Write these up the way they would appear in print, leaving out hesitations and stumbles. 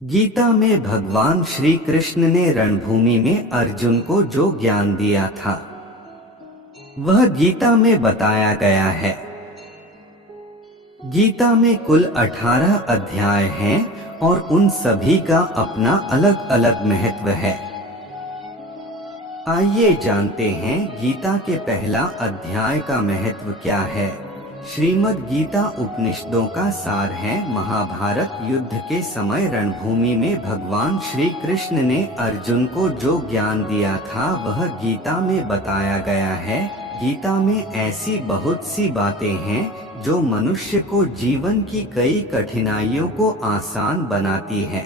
गीता में भगवान श्री कृष्ण ने रणभूमि में अर्जुन को जो ज्ञान दिया था वह गीता में बताया गया है। गीता में कुल 18 अध्याय हैं और उन सभी का अपना अलग अलग महत्व है। आइए जानते हैं गीता के पहला अध्याय का महत्व क्या है। श्रीमद् गीता उपनिषदों का सार है। महाभारत युद्ध के समय रणभूमि में भगवान श्री कृष्ण ने अर्जुन को जो ज्ञान दिया था वह गीता में बताया गया है। गीता में ऐसी बहुत सी बातें हैं जो मनुष्य को जीवन की कई कठिनाइयों को आसान बनाती है।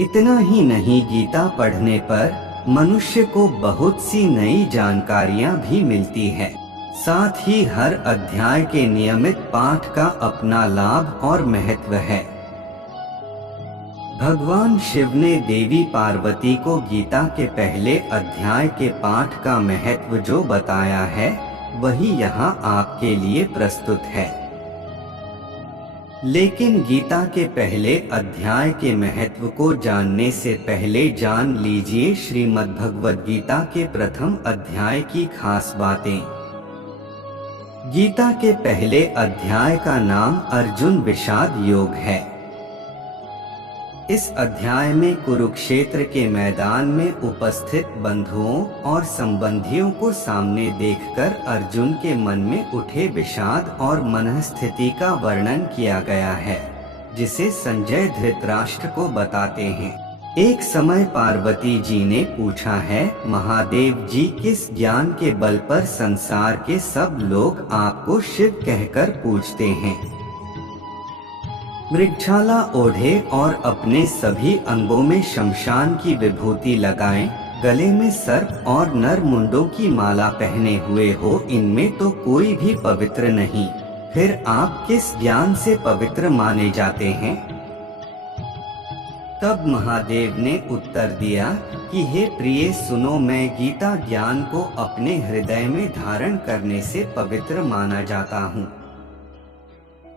इतना ही नहीं, गीता पढ़ने पर मनुष्य को बहुत सी नई जानकारियां भी मिलती है। साथ ही हर अध्याय के नियमित पाठ का अपना लाभ और महत्व है। भगवान शिव ने देवी पार्वती को गीता के पहले अध्याय के पाठ का महत्व जो बताया है वही यहाँ आपके लिए प्रस्तुत है। लेकिन गीता के पहले अध्याय के महत्व को जानने से पहले जान लीजिए श्रीमद् भगवद गीता के प्रथम अध्याय की खास बातें। गीता के पहले अध्याय का नाम अर्जुन विषाद योग है। इस अध्याय में कुरुक्षेत्र के मैदान में उपस्थित बंधुओं और संबंधियों को सामने देखकर अर्जुन के मन में उठे विषाद और मनस्थिति का वर्णन किया गया है, जिसे संजय धृतराष्ट्र को बताते हैं। एक समय पार्वती जी ने पूछा है, महादेव जी, किस ज्ञान के बल पर संसार के सब लोग आपको शिव कहकर पूजते हैं? मृगछाला ओढ़े और अपने सभी अंगों में शमशान की विभूति लगाएं, गले में सर्प और नर मुंडों की माला पहने हुए हो, इनमें तो कोई भी पवित्र नहीं, फिर आप किस ज्ञान से पवित्र माने जाते हैं? तब महादेव ने उत्तर दिया कि हे प्रिय सुनो, मैं गीता ज्ञान को अपने हृदय में धारण करने से पवित्र माना जाता हूँ।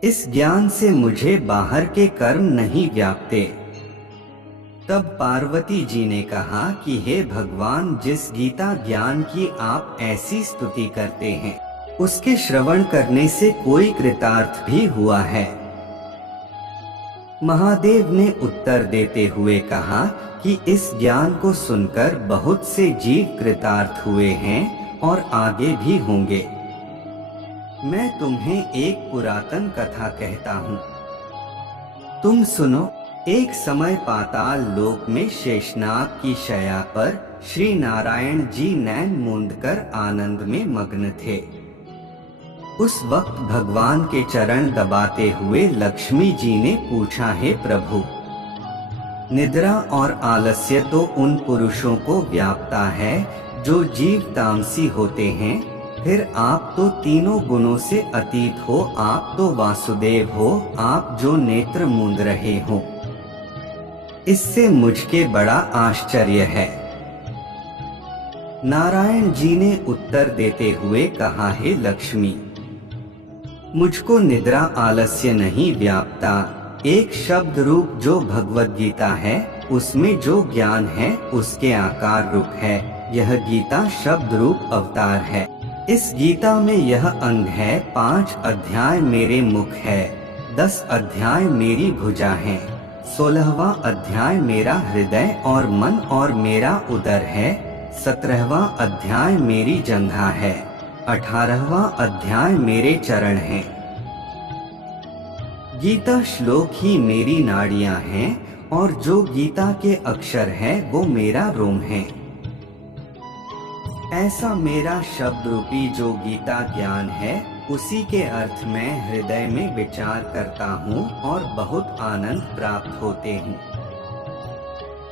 इस ज्ञान से मुझे बाहर के कर्म नहीं व्यापते। तब पार्वती जी ने कहा कि हे भगवान, जिस गीता ज्ञान की आप ऐसी स्तुति करते हैं उसके श्रवण करने से कोई कृतार्थ भी हुआ है? महादेव ने उत्तर देते हुए कहा कि इस ज्ञान को सुनकर बहुत से जीव कृतार्थ हुए हैं और आगे भी होंगे। मैं तुम्हें एक पुरातन कथा कहता हूँ, तुम सुनो। एक समय पाताल लोक में शेषनाग की शैया पर श्री नारायण जी नैन मूंदकर आनंद में मग्न थे। उस वक्त भगवान के चरण दबाते हुए लक्ष्मी जी ने पूछा, हे प्रभु, निद्रा और आलस्य तो उन पुरुषों को व्यापता है जो जीव तामसी होते हैं, फिर आप तो तीनों गुणों से अतीत हो, आप तो वासुदेव हो, आप जो नेत्र मूंद रहे हो, इससे मुझके बड़ा आश्चर्य है। नारायण जी ने उत्तर देते हुए कहा, हे लक्ष्मी, मुझको निद्रा आलस्य नहीं व्यापता। एक शब्द रूप जो भगवद गीता है उसमें जो ज्ञान है उसके आकार रूप है। यह गीता शब्द रूप अवतार है। इस गीता में यह अंग है। 5 अध्याय मेरे मुख है, 10 अध्याय मेरी भुजा है, 16वां अध्याय मेरा हृदय और मन और मेरा उदर है, 17वां अध्याय मेरी जंघा है, 18वां अध्याय मेरे चरण हैं। गीता श्लोक ही मेरी नाड़ियां हैं और जो गीता के अक्षर है वो मेरा रोम है। ऐसा मेरा शब्द रूपी जो गीता ज्ञान है उसी के अर्थ मैं हृदय में विचार करता हूँ और बहुत आनंद प्राप्त होते हूँ।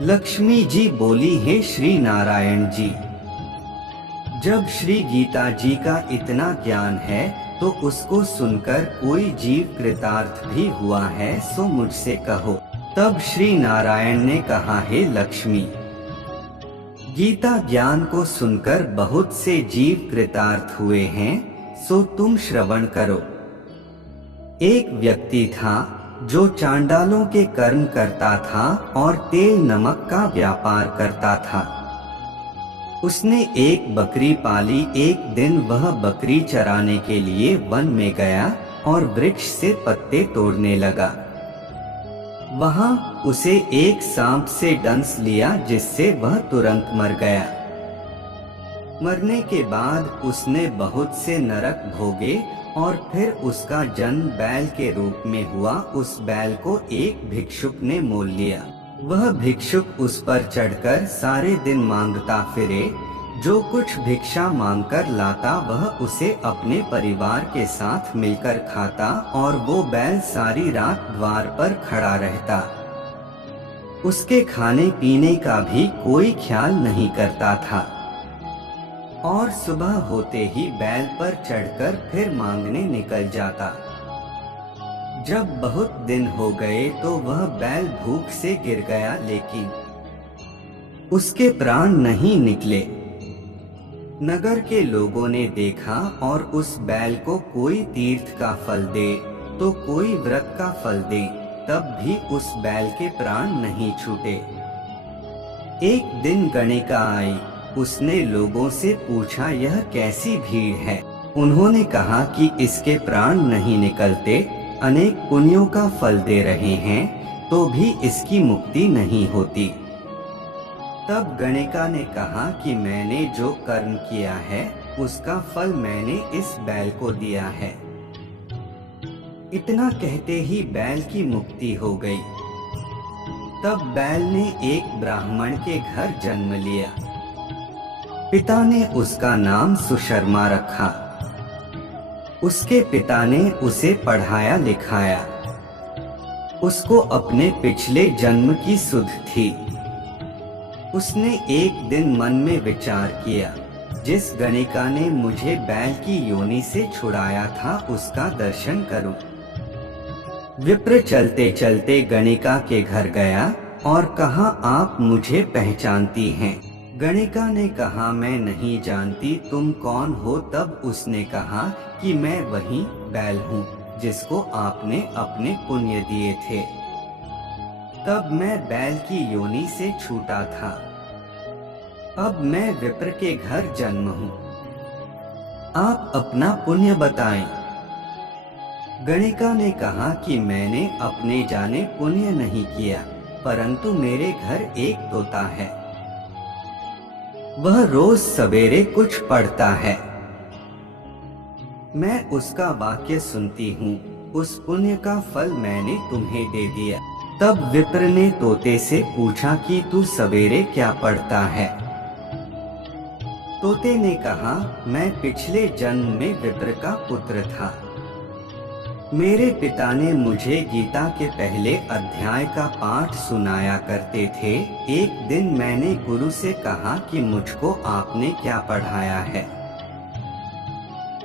लक्ष्मी जी बोली, हे श्री नारायण जी, जब श्री गीता जी का इतना ज्ञान है तो उसको सुनकर कोई जीव कृतार्थ भी हुआ है, सो मुझसे कहो। तब श्री नारायण ने कहा, हे लक्ष्मी, गीता ज्ञान को सुनकर बहुत से जीव कृतार्थ हुए हैं, सो तुम श्रवण करो। एक व्यक्ति था जो चांडालों के कर्म करता था और तेल नमक का व्यापार करता था। उसने एक बकरी पाली। एक दिन वह बकरी चराने के लिए वन में गया और वृक्ष से पत्ते तोड़ने लगा। वहां उसे एक सांप से डंस लिया, जिससे वह तुरंत मर गया। मरने के बाद उसने बहुत से नरक भोगे और फिर उसका जन्म बैल के रूप में हुआ। उस बैल को एक भिक्षुक ने मोल लिया। वह भिक्षुक उस पर चढ़कर सारे दिन मांगता फिरे। जो कुछ भिक्षा मांगकर लाता वह उसे अपने परिवार के साथ मिलकर खाता और वो बैल सारी रात द्वार पर खड़ा रहता। उसके खाने पीने का भी कोई ख्याल नहीं करता था और सुबह होते ही बैल पर चढ़कर फिर मांगने निकल जाता। जब बहुत दिन हो गए तो वह बैल भूख से गिर गया, लेकिन उसके प्राण नहीं निकले। नगर के लोगों ने देखा और उस बैल को कोई तीर्थ का फल दे तो कोई व्रत का फल दे, तब भी उस बैल के प्राण नहीं छूटे। एक दिन गणिका आई। उसने लोगों से पूछा, यह कैसी भीड़ है? उन्होंने कहा कि इसके प्राण नहीं निकलते, अनेक पुण्यों का फल दे रहे हैं तो भी इसकी मुक्ति नहीं होती। तब गणिका ने कहा कि मैंने जो कर्म किया है उसका फल मैंने इस बैल को दिया है। इतना कहते ही बैल की मुक्ति हो गई। तब बैल ने एक ब्राह्मण के घर जन्म लिया। पिता ने उसका नाम सुशर्मा रखा। उसके पिता ने उसे पढ़ाया लिखाया। उसको अपने पिछले जन्म की सुध थी। उसने एक दिन मन में विचार किया, जिस गणिका ने मुझे बैल की योनि से छुड़ाया था उसका दर्शन करूं। विप्र चलते चलते गणिका के घर गया और कहा, आप मुझे पहचानती हैं? गणिका ने कहा, मैं नहीं जानती, तुम कौन हो? तब उसने कहा कि मैं वही बैल हूँ जिसको आपने अपने पुण्य दिए थे। तब मैं बैल की योनि से छूटा था। अब मैं विप्र के घर जन्म हूँ। आप अपना पुण्य बताएं। गणिका ने कहा कि मैंने अपने जाने पुण्य नहीं किया, परंतु मेरे घर एक तोता है। वह रोज सवेरे कुछ पढ़ता है। मैं उसका वाक्य सुनती हूँ। उस पुण्य का फल मैंने तुम्हें दे दिया। तब विप्र ने तोते से पूछा कि तू सवेरे क्या पढ़ता है? तोते ने कहा, मैं पिछले जन्म में विप्र का पुत्र था। मेरे पिता ने मुझे गीता के पहले अध्याय का पाठ सुनाया करते थे। एक दिन मैंने गुरु से कहा कि मुझको आपने क्या पढ़ाया है?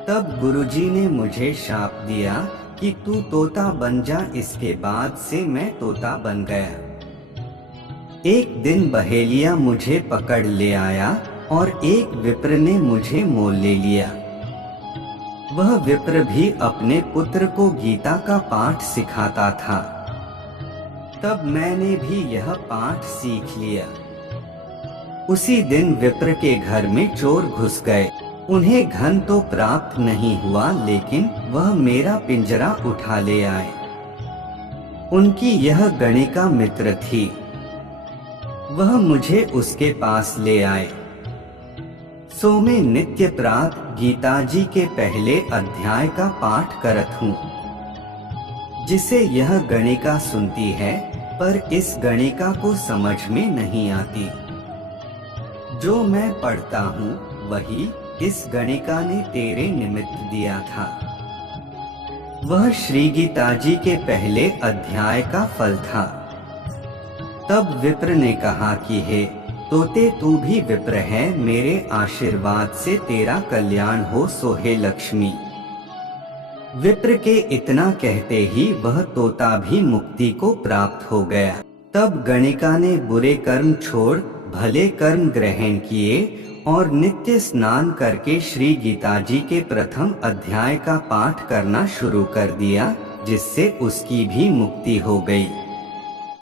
तब गुरुजी ने मुझे शाप दिया कि तू तोता बन जा। इसके बाद से मैं तोता बन गया। एक दिन बहेलिया मुझे पकड़ ले आया और एक विप्र ने मुझे मोल ले लिया। वह विप्र भी अपने पुत्र को गीता का पाठ सिखाता था। तब मैंने भी यह पाठ सीख लिया। उसी दिन विप्र के घर में चोर घुस गए। उन्हें धन तो प्राप्त नहीं हुआ, लेकिन वह मेरा पिंजरा उठा ले आए। उनकी यह गणिका मित्र थी। वह मुझे उसके पास ले आए। सो मैं नित्य प्रात गीता जी के पहले अध्याय का पाठ करत हूँ, जिसे यह गणिका सुनती है, पर इस गणिका को समझ में नहीं आती। जो मैं पढ़ता हूँ वही इस गणिका ने तेरे निमित्त दिया था। वह श्री गीता जी के पहले अध्याय का फल था। तब विप्र ने कहा कि हे तोते, तू भी विप्र है, मेरे आशीर्वाद से तेरा कल्याण हो, सोहे लक्ष्मी। विप्र के इतना कहते ही वह तोता भी मुक्ति को प्राप्त हो गया। तब गणिका ने बुरे कर्म छोड़ भले कर्म ग्रहण किए और नित्य स्नान करके श्री गीता जी के प्रथम अध्याय का पाठ करना शुरू कर दिया। जिससे उसकी भी मुक्ति हो गई।